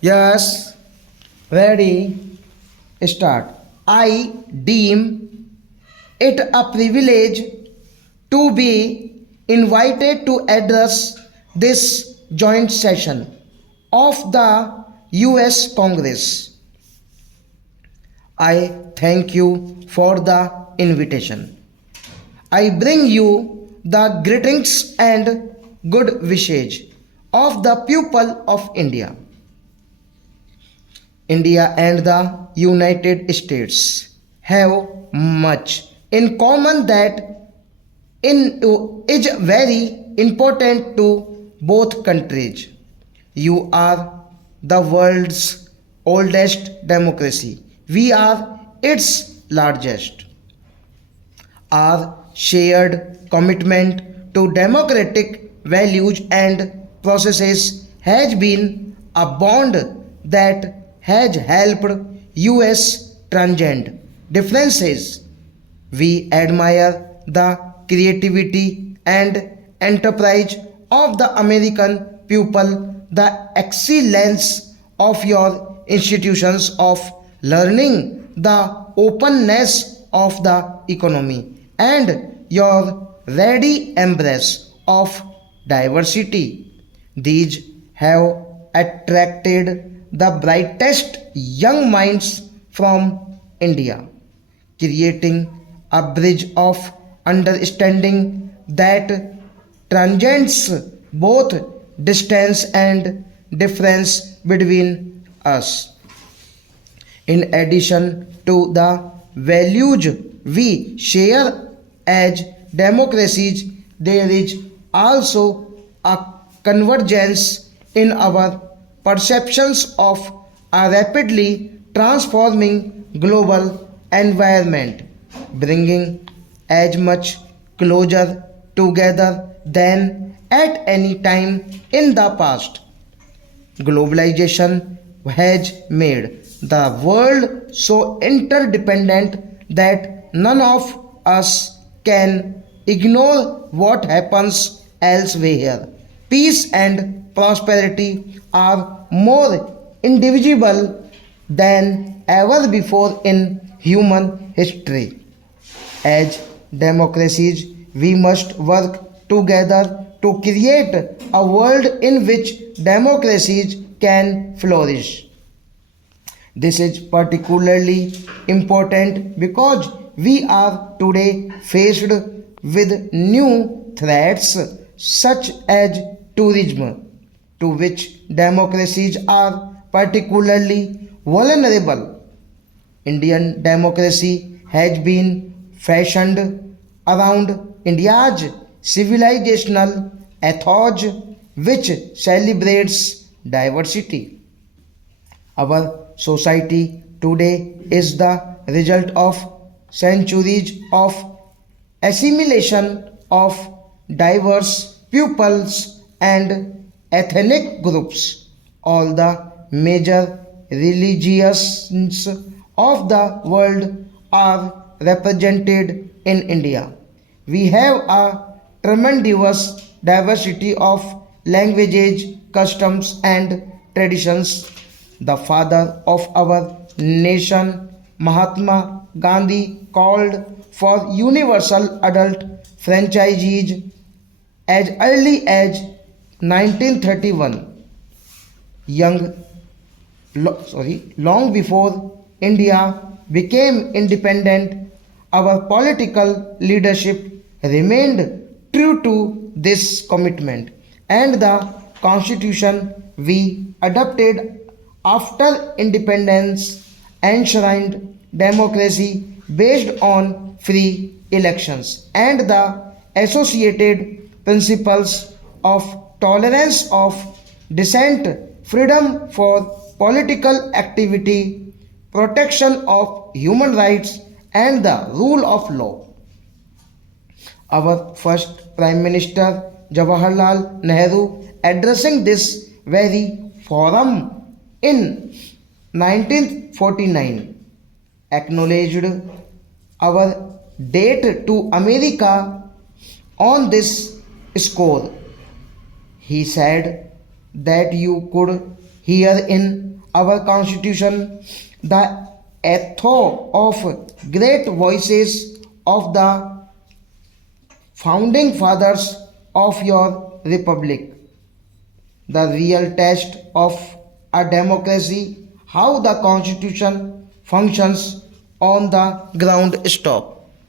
Yes, ready, start. I deem it a privilege to be invited to address this joint session of the US Congress. I thank you for the invitation. I bring you the greetings and good wishes of the people of India. India and the United States have much in common that is very important to both countries. You are the world's oldest democracy. We are its largest. Our shared commitment to democratic values and processes has been a bond that has helped US transcend differences. We admire the creativity and enterprise of the American people, the excellence of your institutions of learning, the openness of the economy, and your ready embrace of diversity. These have attracted the brightest young minds from India, creating a bridge of understanding that transcends both distance and difference between us. In addition to the values we share as democracies, there is also a convergence in our perceptions of a rapidly transforming global environment, bringing as much closer together than at any time in the past. Globalization has made the world so interdependent that none of us can ignore what happens elsewhere. Peace and prosperity are more indivisible than ever before in human history. As democracies, we must work together to create a world in which democracies can flourish. This is particularly important because we are today faced with new threats such as tourism, to which democracies are particularly vulnerable. Indian democracy has been fashioned around India's civilizational ethos, which celebrates diversity. Our society today is the result of centuries of assimilation of diverse peoples and ethnic groups. All the major religions of the world are represented in India. We have a tremendous diversity of languages, customs, and traditions. The father of our nation, Mahatma Gandhi, called for universal adult franchises as early as 1931. Young, long before India became independent, our political leadership remained true to this commitment, and the constitution we adopted after independence enshrined democracy based on free elections and the associated principles of tolerance of dissent, freedom for political activity, protection of human rights, and the rule of law. Our first Prime Minister Jawaharlal Nehru, addressing this very forum in 1949, acknowledged our debt to America on this score. He said that you could hear in our constitution, the echo of great voices of the founding fathers of your republic, the real test of a democracy, how the constitution functions on the ground. Stop.